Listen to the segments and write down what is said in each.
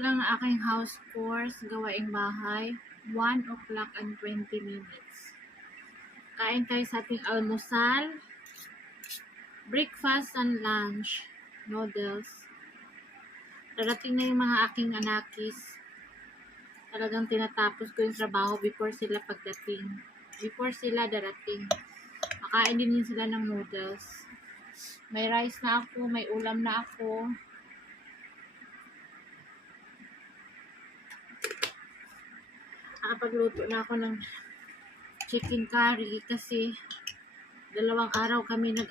ko lang ang aking house chores, gawaing bahay. 1 o'clock and 20 minutes. Kain tayo sa ating almusal, breakfast and lunch, noodles. Darating na yung mga aking anakis. Talagang tinatapos ko yung trabaho before sila pagdating. Before sila darating. Makain din sila ng noodles. May rice na ako, may ulam na ako. Nakapagluto na ako ng chicken curry kasi 2 araw kami nag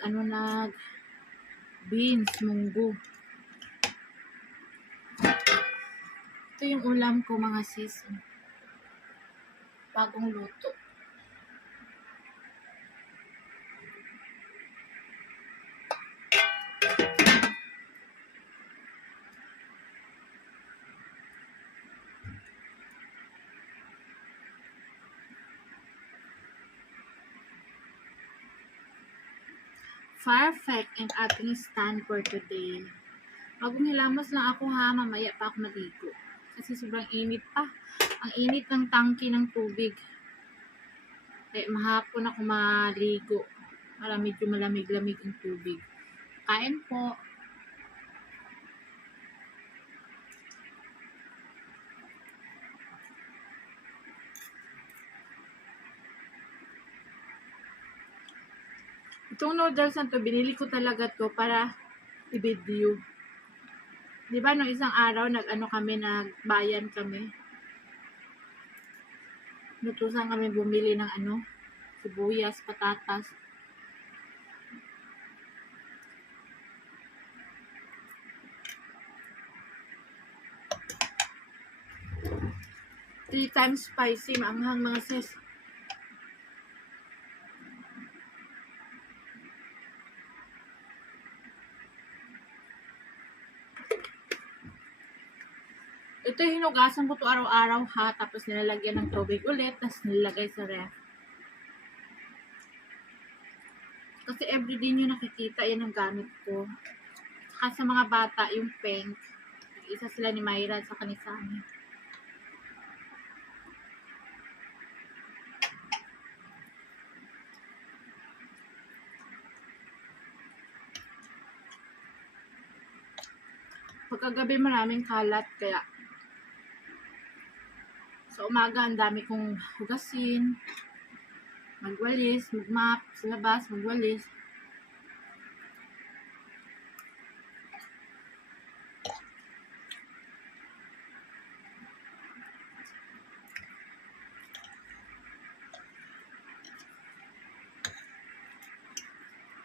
beans, munggo. Ito yung ulam ko mga sis. Bagong luto. Perfect ang ating stand for today. Bagong hilamos lang ako ha, mamaya pa ako maligo. Kasi sobrang init pa. Ang init ng tangke ng tubig. Kaya mahapon ako maligo. Para medyo malamig-lamig ang tubig. Kain po. Itong noodles na to, binili ko talaga to para i-video. Diba nung isang araw, nagbayan kami. Nutusan kami bumili ng sibuyas, patatas. Three times spicy, maanghang mga sis. Ito hinugasan ko to araw-araw ha, tapos nilalagyan ng tubig ulit, tapos nilagay sa ref. Kasi everyday nyo nakikita, yan ang gamit ko. Saka sa mga bata, yung pink. Isa sila ni Myra sa kanisani. Pagkagabi maraming kalat, kaya sa umaga ang dami kong hugasin, magwalis, magmap, sa labas, magwalis.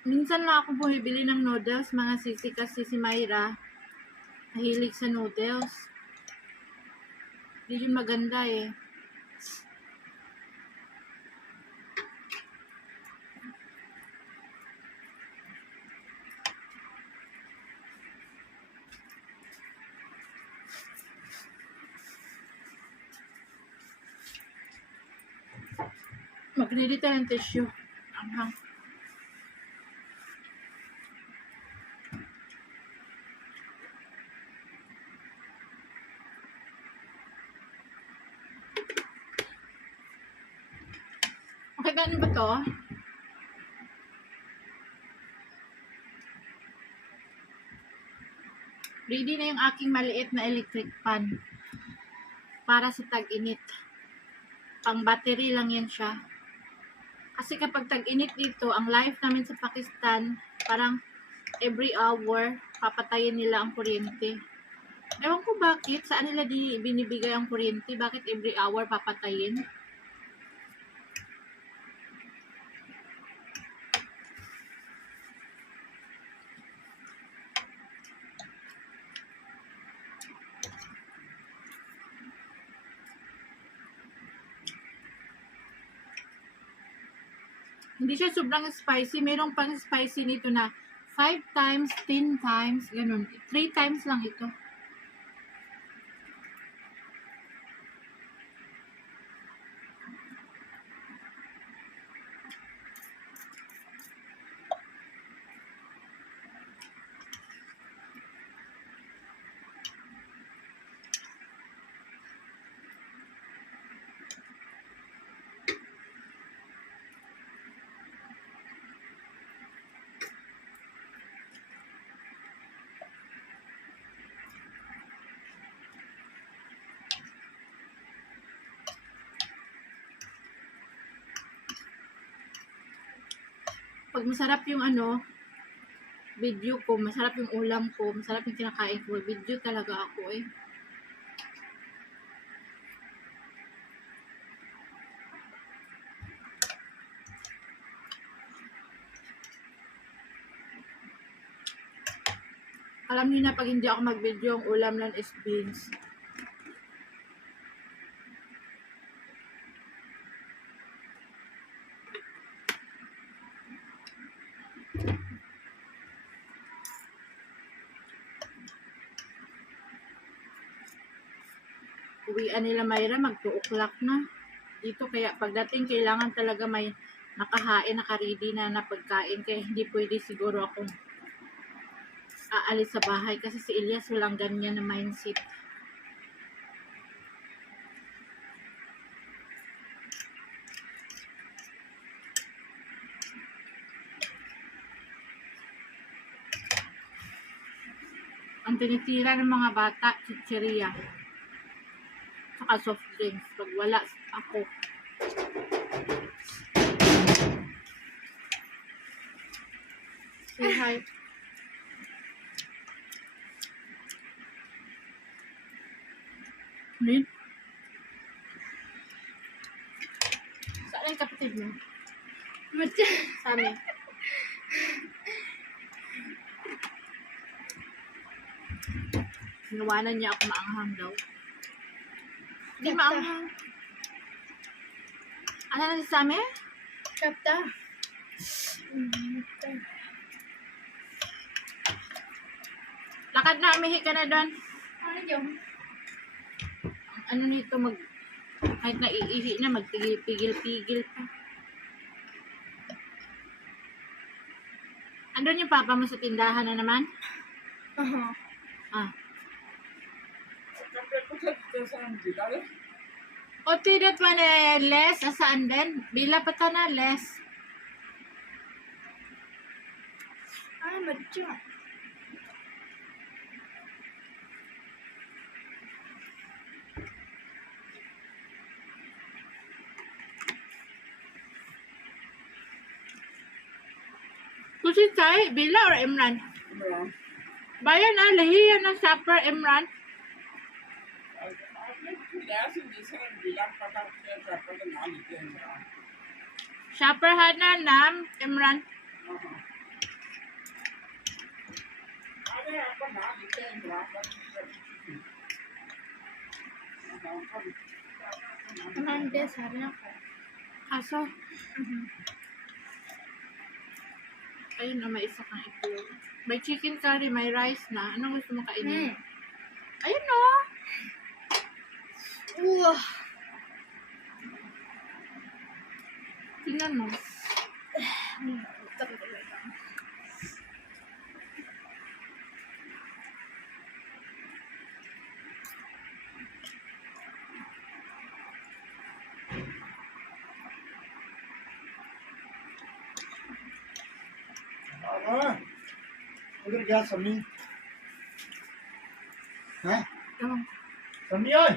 Minsan lang ako bumibili ng noodles, mga sisi, kasi si Myra mahilig sa noodles. Hindi yun maganda eh. Mag-ready tayo ng tissue. Anghang. Okay, ganun ba to? Ready na yung aking maliit na electric pan. Para sa tag-init. Pang battery lang yan siya. Kasi kapag tag-init dito, ang life namin sa Pakistan, parang every hour, papatayin nila ang kuryente. Ewan ko bakit, saan nila binibigay ang kuryente? Bakit every hour papatayin? Hindi siya sobrang spicy. Merong pang spicy nito na 5 times, 10 times, ganun. 3 times lang ito. pag masarap yung ano, video ko, masarap yung ulam ko, masarap yung kinakain ko, video talaga ako eh. Alam niyo na pag hindi ako mag-video, ang ulam lang is beans. Uwian nila Mayra, mag 2 o'clock na. Dito kaya pagdating kailangan talaga may nakahain, nakaready na pagkain. Kaya hindi pwede siguro akong aalis sa bahay kasi si Elias walang ganyan na mindset. Ang tinitira ng mga bata, chicheria. Saka soft drinks. Pag wala ako. Say hi. Min? Saan yung kapatid mo? Sa amin. Sinawanan niya ako maanghang daw. Hindi maanghang. Ano na sa amin? Kapta. Lakad na, umihi ka na doon. Ano yung? Ano nito, kahit naiihi na, magpigil-pigil pa. Andun yung papa mo sa tindahan na naman? Ah. O tidak man less, asaan din? Bila pa ta na less. Ah, madyo. Kusi Tay, Bila or Imran? Bayan na, lahiyan ng supper, Imran. Shopper had na nam, Imran. Amanda, sabi na ko. Kaso, ayun na, may isa kang itlog. May chicken curry, may rice na. Anong gusto mo kainin? Ayun no. Wow. Tingnan mo. उधर क्या समी है Ewan. समी ओए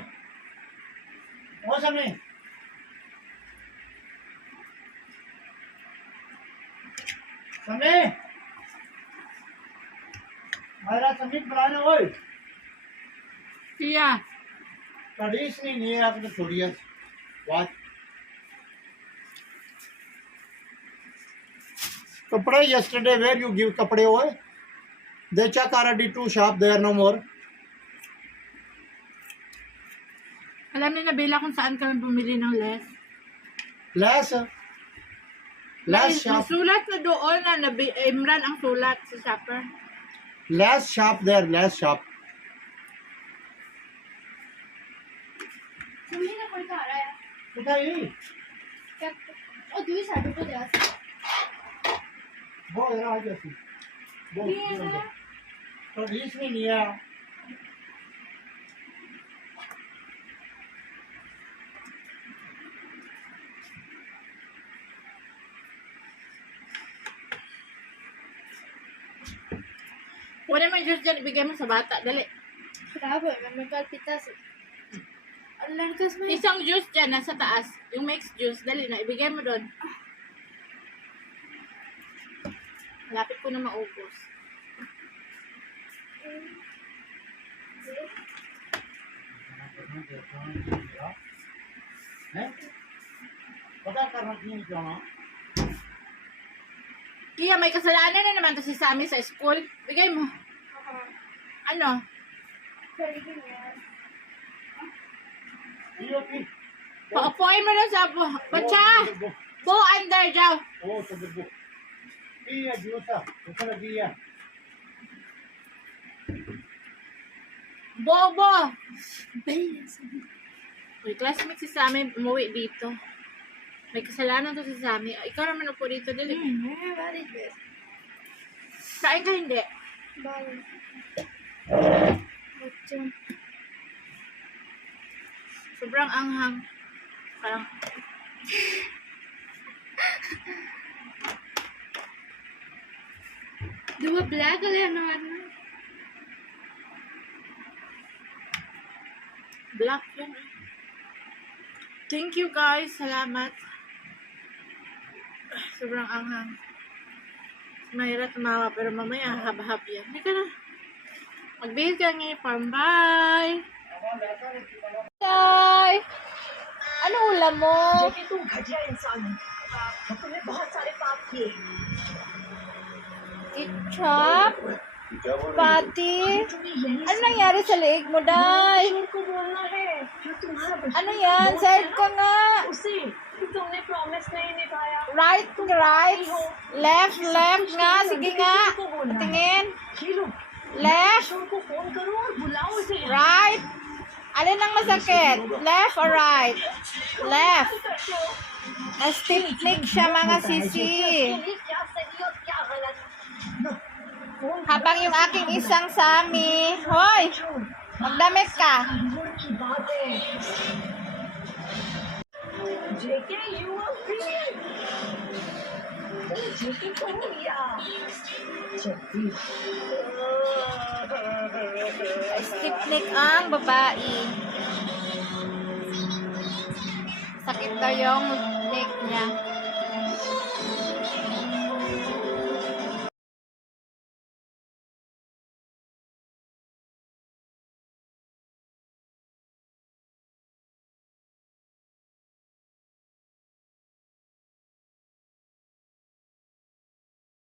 ओ समी समी मेरा समी बनाना ओए Siya. traditionally नहीं है आपने थोड़ी है what कपड़े yesterday where you give कपड़े ओए they check already two shop there no more Alam niyo na Bila kung saan kami bumili ng less? less less shop Sulat na doon na Imran ang sulat sa shopper. less shop there less shop Sabi na ko ito, aray. बताइए O, duwi sabi ko dyan. वो जरा आ जैसी वो traditionally नहीं है Wala naman juice dyan, ibigay mo sa bata. Dali. Bravo, may kalpitas. Ang langkas mo yun. Isang juice dyan, nasa taas. Yung mixed juice. Dali na, ibigay mo doon. Lapit ko na maubos. हैं? पता करना क्यों जाना? Kaya may kasalanan na naman to si Sammy sa school. Bigay mo. Ano? Pwede yan. ये भी Paupuin mo lang sa Bacha! Bo under daw. ओ तो देखो ये जूता ऊपर लगी है Bobo! Uy, classmate si Sammy umuwi dito. May kasalanan to si Sammy. Ikaw naman upo dito. Dili. Balik bes. Kain ka hindi? Balik. Bachan. Sobrang anghang. Parang, Dua black ulit naman. black yan. Thank you guys. Salamat. Sobrang anghang. Mahirap tumawa pero mamaya hab-hab yan. Hindi ka na. Magbihis ka ng uniform. Bye! Bye! Ano ulam mo? कि तुम घटिया इंसान हो तुमने बहुत सारे पाप किए Ketchup? Pati? Ano nangyari sa leeg mo, Day? ईश्वर को बोलना है जो तुम्हारा बचपन Ano yan? Side ka nga. उसे कि तुमने प्रॉमिस नहीं निभाया Right, left nga. Sige nga. Tingin. खीलो Left, ईश्वर को फोन करो और बुलाओ उसे यहाँ। right. Alin ang masakit? Left or right? Left. Na-stiff siya mga sisi. ये क्या सही और क्या गलत Habang yung aking isang Sammy. Hoy! Magdamit ka. अंदर की बातें जेके यू आर जेके को या जब भी Stiff ang babae. Sakit daw yung leg niya.